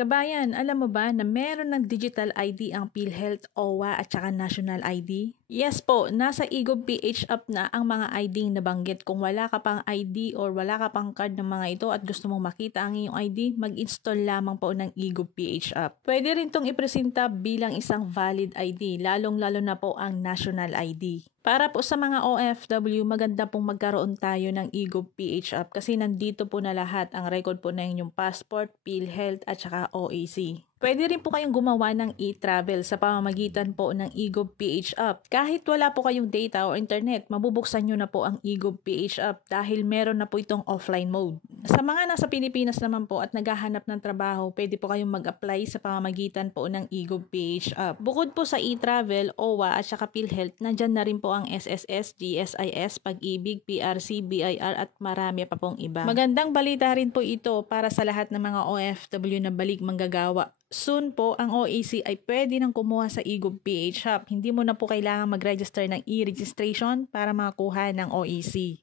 Kabayan, alam mo ba na meron ng digital ID ang PhilHealth, OWA at saka National ID? Yes po, nasa eGov.ph app na ang mga ID nabanggit. Kung wala ka pang ID or wala ka pang card ng mga ito at gusto mong makita ang iyong ID, mag-install lamang po ng eGov.ph app. Pwede rin itong ipresenta bilang isang valid ID, lalong-lalo na po ang National ID. Para po sa mga OFW, maganda pong magkaroon tayo ng eGov.ph app kasi nandito po na lahat ang record po na inyong passport, PhilHealth at saka OAC. Pwede rin po kayong gumawa ng e-travel sa pamamagitan po ng eGov.ph app. Kahit wala po kayong data o internet, mabubuksan nyo na po ang eGov.ph app dahil meron na po itong offline mode. Sa mga nasa Pilipinas naman po at naghahanap ng trabaho, pwede po kayong mag-apply sa pamamagitan po ng eGov.ph app. Bukod po sa e-travel, OWA at saka PhilHealth, nandyan na rin po ang SSS, GSIS, Pag-ibig, PRC, BIR at marami pa pong iba. Magandang balita rin po ito para sa lahat ng mga OFW na balik manggagawa. Soon po, ang OAC ay pwede nang kumuha sa eGov.ph app. Hindi mo na po kailangan mag-register ng e-registration para makakuha ng OAC.